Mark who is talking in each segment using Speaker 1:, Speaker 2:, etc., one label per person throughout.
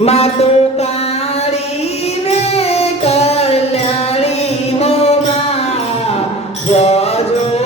Speaker 1: માતો કાળી ને કલ્યાણી મોમાં જોજો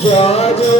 Speaker 1: Jaja.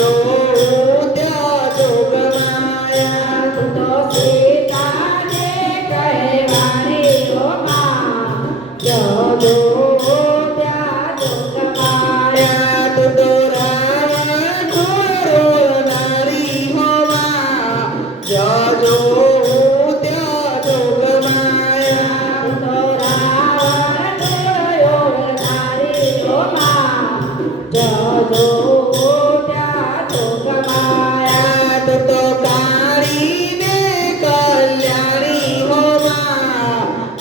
Speaker 1: Oh.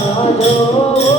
Speaker 1: रो